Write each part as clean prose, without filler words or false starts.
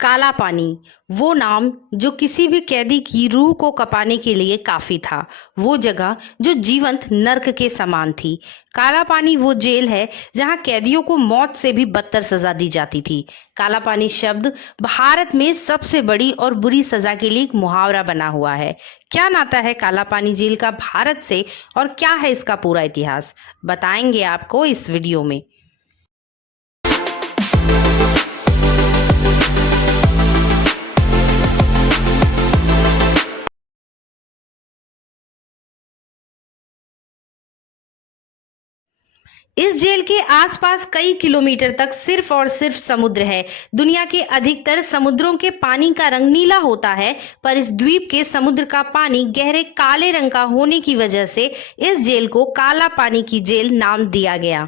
काला पानी, वो नाम जो किसी भी कैदी की रूह को कँपाने के लिए काफ़ी था। वो जगह जो जीवंत नर्क के समान थी। काला पानी वो जेल है जहाँ कैदियों को मौत से भी बदतर सज़ा दी जाती थी। काला पानी शब्द भारत में सबसे बड़ी और बुरी सज़ा के लिए एक मुहावरा बना हुआ है। क्या नाता है काला पानी जेल का भारत से और क्या है इसका पूरा इतिहास, बताएंगे आपको इस वीडियो में। इस जेल के आसपास कई किलोमीटर तक सिर्फ और सिर्फ समुद्र है। दुनिया के अधिकतर समुद्रों के पानी का रंग नीला होता है, पर इस द्वीप के समुद्र का पानी गहरे काले रंग का होने की वजह से इस जेल को काला पानी की जेल नाम दिया गया।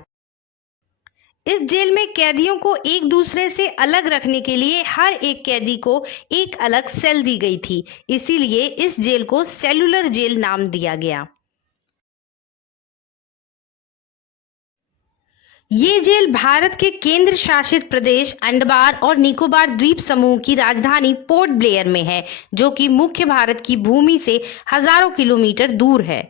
इस जेल में कैदियों को एक दूसरे से अलग रखने के लिए हर एक कैदी को एक अलग सेल दी गई थी, इसीलिए इस जेल को सेलुलर जेल नाम दिया गया। ये जेल भारत के केंद्र शासित प्रदेश अंडमान और निकोबार द्वीप समूह की राजधानी पोर्ट ब्लेयर में है, जो कि मुख्य भारत की भूमि से हजारों किलोमीटर दूर है।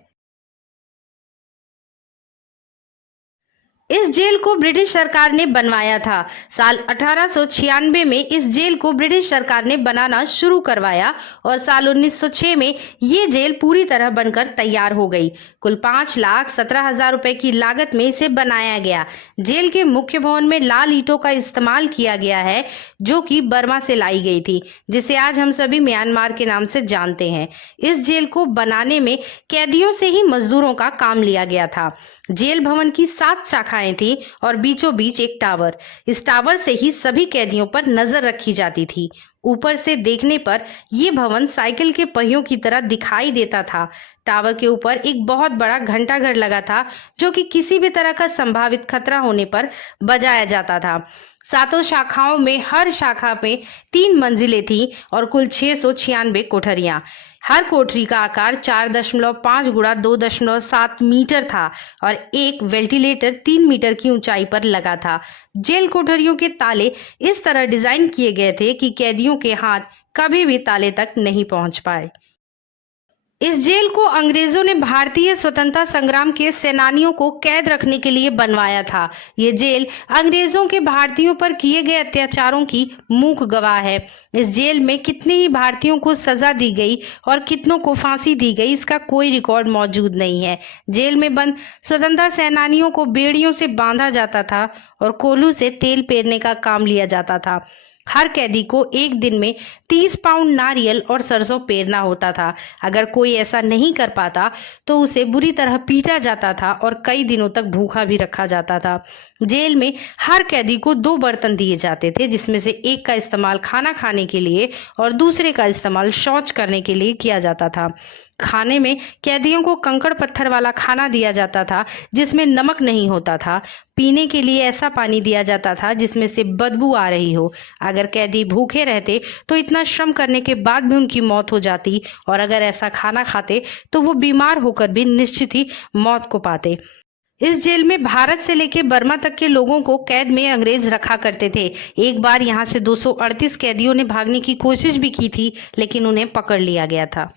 इस जेल को ब्रिटिश सरकार ने बनवाया था। साल 1896 में इस जेल को ब्रिटिश सरकार ने बनाना शुरू करवाया और साल 1906 में ये जेल पूरी तरह बनकर तैयार हो गई। कुल 5,17,000 रुपए की लागत में इसे बनाया गया। जेल के मुख्य भवन में लाल ईंटों का इस्तेमाल किया गया है, जो कि बर्मा से लाई गई थी, जिसे आज हम सभी म्यांमार के नाम से जानते हैं। इस जेल को बनाने में कैदियों से ही मजदूरों का काम लिया गया था। जेल भवन की 7 शाखाएं थी और बीचों बीच एक टावर। इस टावर से ही सभी कैदियों पर नजर रखी जाती थी। ऊपर से देखने पर यह भवन साइकिल के पहियों की तरह दिखाई देता था। टावर के ऊपर एक बहुत बड़ा घंटाघर लगा था, जो कि किसी भी तरह का संभावित खतरा होने पर बजाया जाता था। 7 शाखाओं में हर शाखा में 3 मंजिलें थी और कुल 696 कोठरियां। हर कोठरी का आकार 4.5 गुणा 2.7 मीटर था और एक वेंटिलेटर 3 मीटर की ऊंचाई पर लगा था। जेल कोठरियों के ताले इस तरह डिजाइन किए गए थे कि कैदियों के हाथ कभी भी ताले तक नहीं पहुंच पाए। इस जेल को अंग्रेजों ने भारतीय स्वतंत्रता संग्राम के सेनानियों को कैद रखने के लिए बनवाया था। ये जेल अंग्रेजों के भारतीयों पर किए गए अत्याचारों की मूक गवाह है। इस जेल में कितने ही भारतीयों को सजा दी गई और कितनों को फांसी दी गई, इसका कोई रिकॉर्ड मौजूद नहीं है। जेल में बंद स्वतंत्रता सेनानियों को बेड़ियों से बांधा जाता था और कोल्हू से तेल पेरने का काम लिया जाता था। हर कैदी को एक दिन में 30 पाउंड नारियल और सरसों पेरना होता था। अगर कोई ऐसा नहीं कर पाता तो उसे बुरी तरह पीटा जाता था और कई दिनों तक भूखा भी रखा जाता था। जेल में हर कैदी को 2 बर्तन दिए जाते थे, जिसमें से एक का इस्तेमाल खाना खाने के लिए और दूसरे का इस्तेमाल शौच करने के लिए किया जाता था। खाने में कैदियों को कंकड़ पत्थर वाला खाना दिया जाता था, जिसमें नमक नहीं होता था। पीने के लिए ऐसा पानी दिया जाता था जिसमें से बदबू आ रही हो। अगर कैदी भूखे रहते तो इतना श्रम करने के बाद भी उनकी मौत हो जाती, और अगर ऐसा खाना खाते तो वो बीमार होकर भी निश्चित ही मौत को पाते। इस जेल में भारत से लेकर बर्मा तक के लोगों को कैद में अंग्रेज रखा करते थे। एक बार यहाँ से 238 कैदियों ने भागने की कोशिश भी की थी, लेकिन उन्हें पकड़ लिया गया था।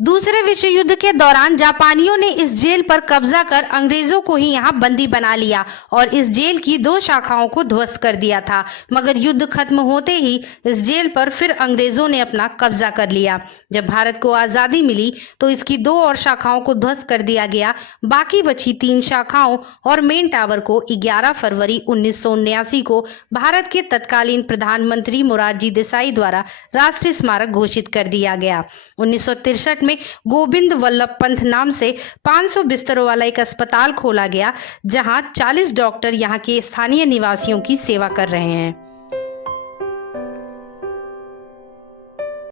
दूसरे विश्व युद्ध के दौरान जापानियों ने इस जेल पर कब्जा कर अंग्रेजों को ही यहाँ बंदी बना लिया और इस जेल की 2 शाखाओं को ध्वस्त कर दिया था। मगर युद्ध खत्म होते ही इस जेल पर फिर अंग्रेजों ने अपना कब्जा कर लिया। जब भारत को आजादी मिली तो इसकी 2 और शाखाओं को ध्वस्त कर दिया गया। बाकी बची 3 शाखाओं और मेन टावर को 11 फरवरी 1979 को भारत के तत्कालीन प्रधानमंत्री मोरारजी देसाई द्वारा राष्ट्रीय स्मारक घोषित कर दिया गया। 1963 में गोविंद वल्लभ पंत नाम से 500 बिस्तरों वाला एक अस्पताल खोला गया, जहां 40 डॉक्टर यहां के स्थानीय निवासियों की सेवा कर रहे हैं।